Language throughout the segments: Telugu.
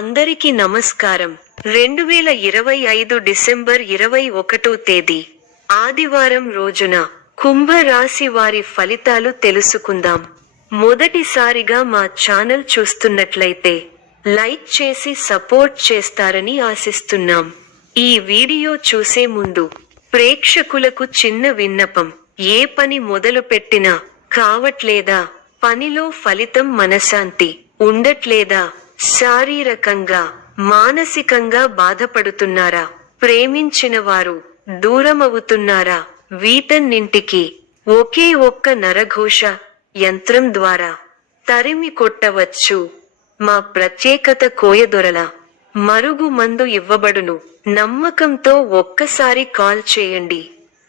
అందరికీ నమస్కారం. 2025 డిసెంబర్ 21 తేదీ ఆదివారం రోజున కుంభ రాశి వారి ఫలితాలు తెలుసుకుందాం. మొదటిసారిగా మా ఛానల్ చూస్తున్నట్లయితే లైక్ చేసి సపోర్ట్ చేస్తారని ఆశిస్తున్నాం. ఈ వీడియో చూసే ముందు ప్రేక్షకులకు చిన్న విన్నపం. ఏ పని మొదలు పెట్టినా కావట్లేదా? పనిలో ఫలితం మనశ్శాంతి ఉండట్లేదా? శారీరకంగా మానసికంగా బాధపడుతున్నారా? ప్రేమించిన వారు దూరమవుతున్నారా? వీటన్నింటికి ఒకే ఒక్క నరఘోష యంత్రం ద్వారా తరిమి కొట్టవచ్చు. మా ప్రత్యేకత కోయదొరల మరుగు మందు ఇవ్వబడును. నమ్మకంతో ఒక్కసారి కాల్ చేయండి.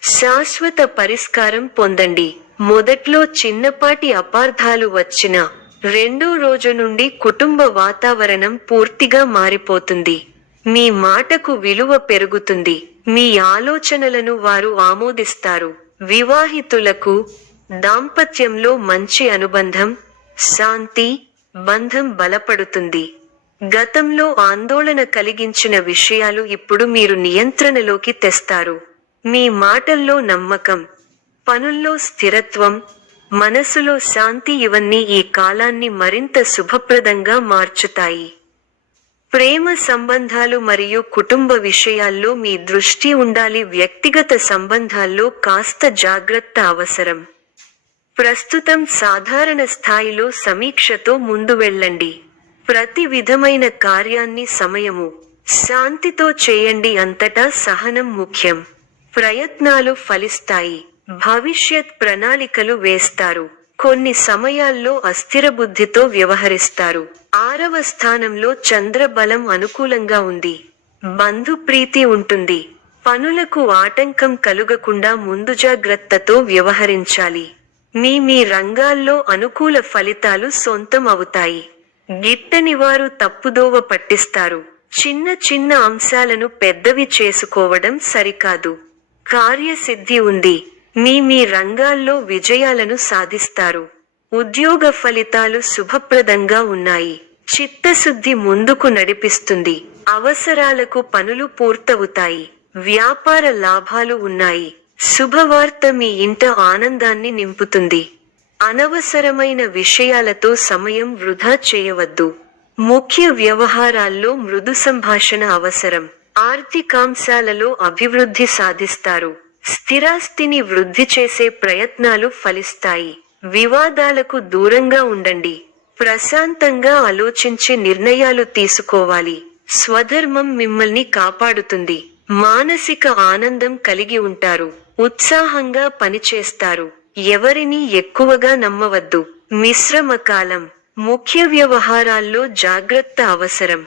శాశ్వత పరిష్కారం పొందండి. మొదట్లో చిన్నపాటి అపార్థాలు వచ్చినా రెండో రోజు నుండి కుటుంబ వాతావరణం పూర్తిగా మారిపోతుంది. మీ మాటకు విలువ పెరుగుతుంది. మీ ఆలోచనలను వారు ఆమోదిస్తారు. వివాహితులకు దాంపత్యంలో మంచి అనుబంధం, శాంతి, బంధం బలపడుతుంది. గతంలో ఆందోళన కలిగించిన విషయాలు ఇప్పుడు మీరు నియంత్రణలోకి తెస్తారు. మీ మాటల్లో నమ్మకం, పనుల్లో స్థిరత్వం, మనసులో శాంతి ఇవన్నీ ఈ కాలాన్ని మరింత శుభప్రదంగా మార్చుతాయి. ప్రేమ సంబంధాలు మరియు కుటుంబ విషయాల్లో మీ దృష్టి ఉండాలి. వ్యక్తిగత సంబంధాల్లో కాస్త జాగ్రత్త అవసరం. ప్రస్తుతం సాధారణ స్థాయిలో సమీక్షతో ముందు వెళ్ళండి. ప్రతి విధమైన కార్యాన్ని సమయము, శాంతితో చేయండి. అంతటా సహనం ముఖ్యం. ప్రయత్నాలు ఫలిస్తాయి. భవిష్యత్ ప్రణాళికలు వేస్తారు. కొన్ని సమయాల్లో అస్థిర బుద్ధితో వ్యవహరిస్తారు. 6వ స్థానంలో చంద్రబలం అనుకూలంగా ఉంది. బంధుప్రీతి ఉంటుంది. పనులకు ఆటంకం కలుగకుండా ముందు జాగ్రత్తతో వ్యవహరించాలి. మీ రంగాల్లో అనుకూల ఫలితాలు సొంతం అవుతాయి. గిట్టని వారు తప్పుదోవ పట్టిస్తారు. చిన్న చిన్న అంశాలను పెద్దవి చేసుకోవడం సరికాదు. కార్యసిద్ధి ఉంది. మీ రంగాల్లో విజయాలను సాధిస్తారు. ఉద్యోగ ఫలితాలు శుభప్రదంగా ఉన్నాయి. చిత్తశుద్ధి ముందుకు నడిపిస్తుంది. అవసరాలకు పనులు పూర్తవుతాయి. వ్యాపార లాభాలు ఉన్నాయి. శుభవార్త మీ ఇంట ఆనందాన్ని నింపుతుంది. అనవసరమైన విషయాలతో సమయం వృధా చేయవద్దు. ముఖ్య వ్యవహారాల్లో మృదు సంభాషణ అవసరం. ఆర్థికాంశాలలో అభివృద్ధి సాధిస్తారు. స్థిరాస్తిని వృద్ధి చేసే ప్రయత్నాలు ఫలిస్తాయి. వివాదాలకు దూరంగా ఉండండి. ప్రశాంతంగా ఆలోచించి నిర్ణయాలు తీసుకోవాలి. స్వధర్మం మిమ్మల్ని కాపాడుతుంది. మానసిక ఆనందం కలిగి ఉంటారు. ఉత్సాహంగా పనిచేస్తారు. ఎవరిని ఎక్కువగా నమ్మవద్దు. మిశ్రమ కాలం. ముఖ్య వ్యవహారాల్లో జాగ్రత్త అవసరం.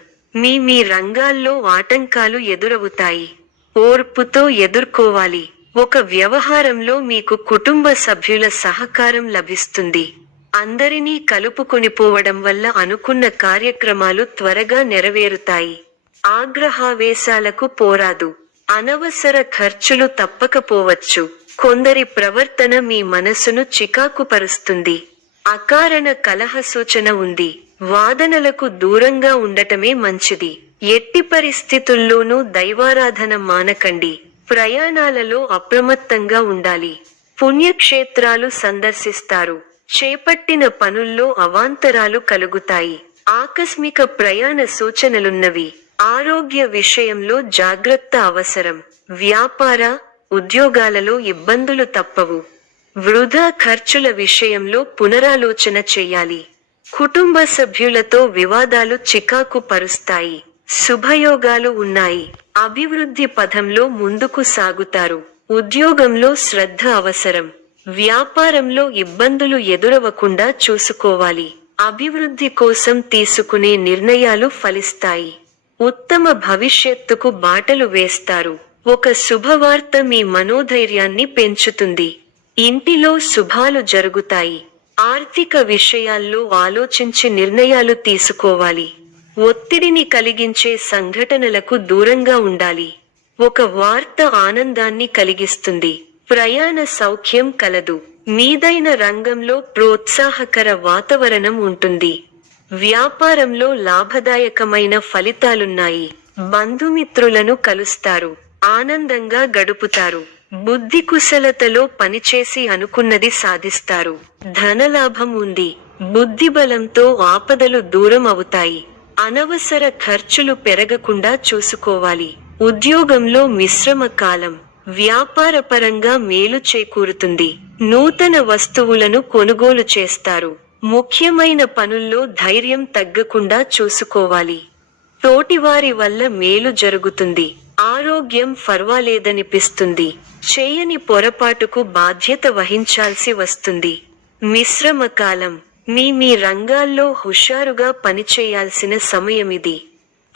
మీ రంగాల్లో ఆటంకాలు ఎదురవుతాయి. ఓర్పుతో ఎదుర్కోవాలి. ఒక వ్యవహారంలో మీకు కుటుంబ సభ్యుల సహకారం లభిస్తుంది. అందరినీ కలుపుకొనిపోవడం వల్ల అనుకున్న కార్యక్రమాలు త్వరగా నెరవేరుతాయి. ఆగ్రహావేశాలకు పోరాదు. అనవసర ఖర్చులు తప్పకపోవచ్చు. కొందరి ప్రవర్తన మీ మనసును చికాకుపరుస్తుంది. అకారణ కలహ సూచన ఉంది. వాదనలకు దూరంగా ఉండటమే మంచిది. ఎట్టి పరిస్థితుల్లోనూ దైవారాధన మానకండి. ప్రయాణాలలో అప్రమత్తంగా ఉండాలి. పుణ్యక్షేత్రాలు సందర్శిస్తారు. చేపట్టిన పనుల్లో అవాంతరాలు కలుగుతాయి. ఆకస్మిక ప్రయాణ సూచనలున్నవి. ఆరోగ్య విషయంలో జాగ్రత్త అవసరం. వ్యాపార, ఉద్యోగాలలో ఇబ్బందులు తప్పవు. వృధా ఖర్చుల విషయంలో పునరాలోచన చేయాలి. కుటుంబ సభ్యులతో వివాదాలు చికాకు పరుస్తాయి. శుభయోగాలు ఉన్నాయి. అభివృద్ధి పథంలో ముందుకు సాగుతారు. ఉద్యోగంలో శ్రద్ధ అవసరం. వ్యాపారంలో ఇబ్బందులు ఎదురవకుండా చూసుకోవాలి. అభివృద్ధి కోసం తీసుకునే నిర్ణయాలు ఫలిస్తాయి. ఉత్తమ భవిష్యత్తుకు బాటలు వేస్తారు. ఒక శుభవార్త మీ మనోధైర్యాన్ని పెంచుతుంది. ఇంటిలో శుభాలు జరుగుతాయి. ఆర్థిక విషయాల్లో ఆలోచించి నిర్ణయాలు తీసుకోవాలి. ఒత్తిడిని కలిగించే సంఘటనలకు దూరంగా ఉండాలి. ఒక వార్త ఆనందాన్ని కలిగిస్తుంది. ప్రయాణ సౌఖ్యం కలదు. మీదైన రంగంలో ప్రోత్సాహకర వాతావరణం ఉంటుంది. వ్యాపారంలో లాభదాయకమైన ఫలితాలున్నాయి. బంధుమిత్రులను కలుస్తారు, ఆనందంగా గడుపుతారు. బుద్ధి కుశలతలో పనిచేసి అనుకున్నది సాధిస్తారు. ధనలాభం ఉంది. బుద్ధిబలంతో ఆపదలు దూరం అవుతాయి. అనవసర ఖర్చులు పెరగకుండా చూసుకోవాలి. ఉద్యోగంలో మిశ్రమ కాలం. వ్యాపారపరంగా మేలు చేకూరుతుంది. నూతన వస్తువులను కొనుగోలు చేస్తారు. ముఖ్యమైన పనుల్లో ధైర్యం తగ్గకుండా చూసుకోవాలి. తోటివారి వల్ల మేలు జరుగుతుంది. ఆరోగ్యం ఫర్వాలేదనిపిస్తుంది. చేయని పొరపాటుకు బాధ్యత వహించాల్సి వస్తుంది. మిశ్రమ కాలం. మీ రంగాల్లో హుషారుగా పనిచేయాల్సిన సమయమిది.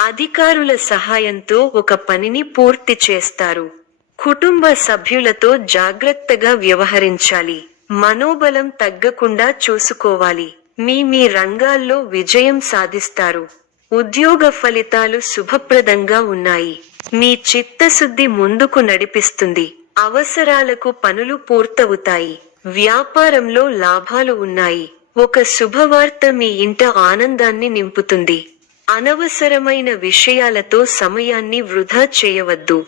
అధికారుల సహాయంతో ఒక పనిని పూర్తి చేస్తారు. కుటుంబ సభ్యులతో జాగ్రత్తగా వ్యవహరించాలి. మనోబలం తగ్గకుండా చూసుకోవాలి. మీ రంగాల్లో విజయం సాధిస్తారు. ఉద్యోగ ఫలితాలు శుభప్రదంగా ఉన్నాయి. మీ చిత్తశుద్ధి ముందుకు నడిపిస్తుంది. అవసరాలకు పనులు పూర్తవుతాయి. వ్యాపారంలో లాభాలు ఉన్నాయి. ఒక శుభవార్త మీ ఇంట ఆనందాన్ని నింపుతుంది. అనవసరమైన విషయాలతో సమయాన్ని వృధా చేయవద్దు.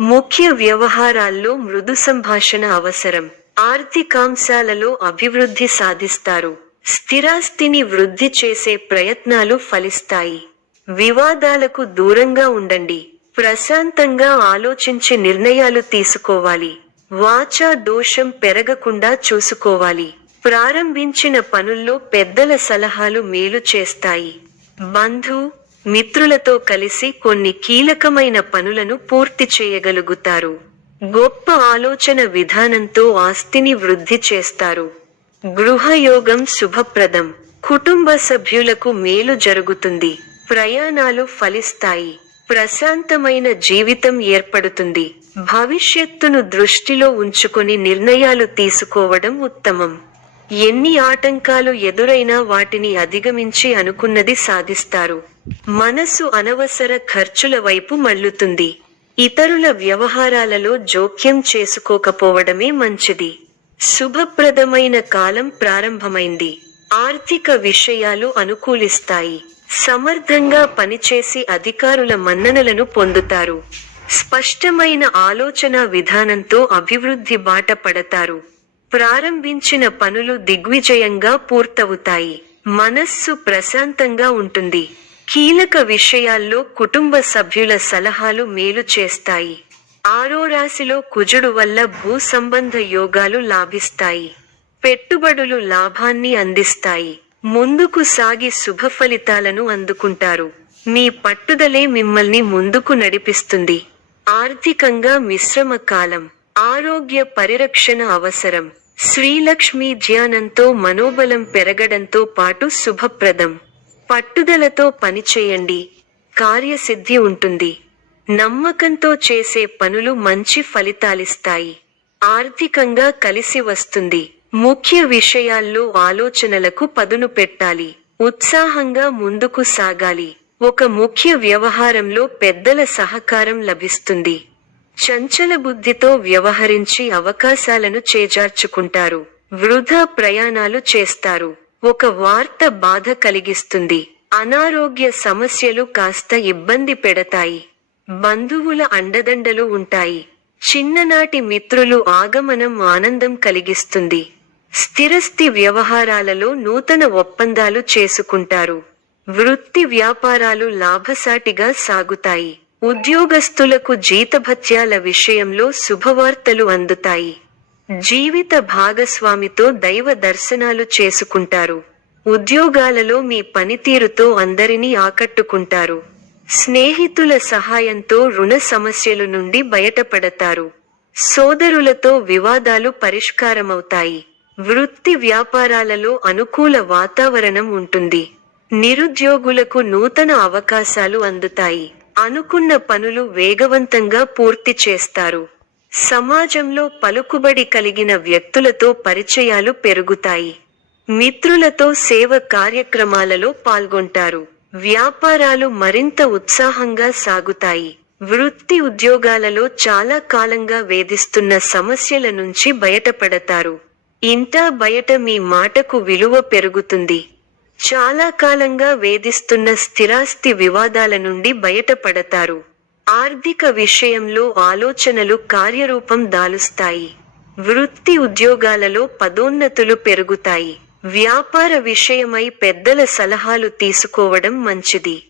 ముఖ్య వ్యవహారాల్లో మృదు సంభాషణ అవసరం. ఆర్థికాంశాలలో అభివృద్ధి సాధిస్తారు. స్థిరాస్తిని వృద్ధి చేసే ప్రయత్నాలు ఫలిస్తాయి. వివాదాలకు దూరంగా ఉండండి. ప్రశాంతంగా ఆలోచించి నిర్ణయాలు తీసుకోవాలి. వాచా దోషం పెరగకుండా చూసుకోవాలి. ప్రారంభించిన పనుల్లో పెద్దల సలహాలు మేలు చేస్తాయి. మిత్రులతో కలిసి కొన్ని కీలకమైన పనులను పూర్తి చేయగలుగుతారు. గొప్ప ఆలోచన విధానంతో ఆస్తిని వృద్ధి చేస్తారు. గృహయోగం శుభప్రదం. కుటుంబ సభ్యులకు మేలు జరుగుతుంది. ప్రయాణాలు ఫలిస్తాయి. ప్రశాంతమైన జీవితం ఏర్పడుతుంది. భవిష్యత్తును దృష్టిలో ఉంచుకొని నిర్ణయాలు తీసుకోవడం ఉత్తమం. ఎన్ని ఆటంకాలు ఎదురైనా వాటిని అధిగమించి అనుకున్నది సాధిస్తారు. మనసు అనవసర ఖర్చుల వైపు మళ్లుతుంది. ఇతరుల వ్యవహారాలలో జోక్యం చేసుకోకపోవడమే మంచిది. శుభప్రదమైన కాలం ప్రారంభమైంది. ఆర్థిక విషయాలు అనుకూలిస్తాయి. సమర్థంగా పనిచేసి అధికారుల మన్ననలను పొందుతారు. స్పష్టమైన ఆలోచన విధానంతో అభివృద్ధి బాట పడతారు. ప్రారంభించిన పనులు దిగ్విజయంగా పూర్తవుతాయి. మనస్సు ప్రశాంతంగా ఉంటుంది. కీలక విషయాల్లో కుటుంబ సభ్యుల సలహాలు మేలు చేస్తాయి. ఆరో రాశిలో కుజుడు వల్ల భూ సంబంధ యోగాలు లాభిస్తాయి. పెట్టుబడులు లాభాన్ని అందిస్తాయి. ముందుకు సాగి శుభ ఫలితాలను అందుకుంటారు. మీ పట్టుదలే మిమ్మల్ని ముందుకు నడిపిస్తుంది. ఆర్థికంగా మిశ్రమ కాలం. ఆరోగ్య పరిరక్షణ అవసరం. శ్రీలక్ష్మీ ధ్యానంతో మనోబలం పెరగడంతో పాటు శుభప్రదం. పట్టుదలతో పనిచేయండి. కార్యసిద్ధి ఉంటుంది. నమ్మకంతో చేసే పనులు మంచి ఫలితాలిస్తాయి. ఆర్థికంగా కలిసి వస్తుంది. ముఖ్య విషయాల్లో ఆలోచనలకు పదును పెట్టాలి. ఉత్సాహంగా ముందుకు సాగాలి. ఒక ముఖ్య వ్యవహారంలో పెద్దల సహకారం లభిస్తుంది. చంచల బుద్ధితో వ్యవహరించి అవకాశాలను చేజార్చుకుంటారు. వృధా ప్రయాణాలు చేస్తారు. ఒక వార్త బాధ కలిగిస్తుంది. అనారోగ్య సమస్యలు కాస్త ఇబ్బంది పెడతాయి. బంధువుల అండదండలు ఉంటాయి. చిన్ననాటి మిత్రులు ఆగమనం ఆనందం కలిగిస్తుంది. స్థిరస్థి వ్యవహారాలలో నూతన ఒప్పందాలు చేసుకుంటారు. వృత్తి వ్యాపారాలు లాభసాటిగా సాగుతాయి. ఉద్యోగస్తులకు జీతభత్యాల విషయంలో శుభవార్తలు అందుతాయి. జీవిత భాగస్వామితో దైవ దర్శనాలు చేసుకుంటారు. ఉద్యోగాలలో మీ పనితీరుతో అందరినీ ఆకట్టుకుంటారు. స్నేహితుల సహాయంతో రుణ సమస్యల నుండి బయటపడతారు. సోదరులతో వివాదాలు పరిష్కారమవుతాయి. వృత్తి వ్యాపారాలలో అనుకూల వాతావరణం ఉంటుంది. నిరుద్యోగులకు నూతన అవకాశాలు అందుతాయి. అనుకున్న పనులు వేగవంతంగా పూర్తి చేస్తారు. సమాజంలో పలుకుబడి కలిగిన వ్యక్తులతో పరిచయాలు పెరుగుతాయి. మిత్రులతో సేవ కార్యక్రమాలలో పాల్గొంటారు. వ్యాపారాలు మరింత ఉత్సాహంగా సాగుతాయి. వృత్తి ఉద్యోగాలలో చాలా కాలంగా వేధిస్తున్న సమస్యల నుంచి బయటపడతారు. ఇంటా బయట మీ మాటకు విలువ పెరుగుతుంది. చాలా కాలంగా వేధిస్తున్న స్థిరాస్తి వివాదాల నుండి బయటపడతారు. ఆర్థిక విషయంలో ఆలోచనలు కార్యరూపం దాలుస్తాయి. వృత్తి ఉద్యోగాలలో పదోన్నతులు పెరుగుతాయి. వ్యాపార విషయమై పెద్దల సలహాలు తీసుకోవడం మంచిది.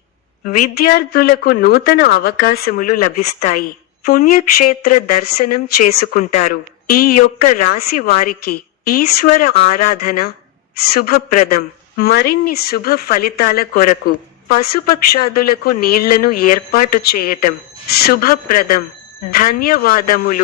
విద్యార్థులకు నూతన అవకాశములు లభిస్తాయి. పుణ్యక్షేత్ర దర్శనం చేసుకుంటారు. ఈ యొక్క రాశి వారికి ఈశ్వర ఆరాధన శుభప్రదం. మరిన్ని శుభ ఫలితాల కొరకు పశుపక్షాదులకు నీళ్లను ఏర్పాటు చేయటం శుభప్రదం. ధన్యవాదములు.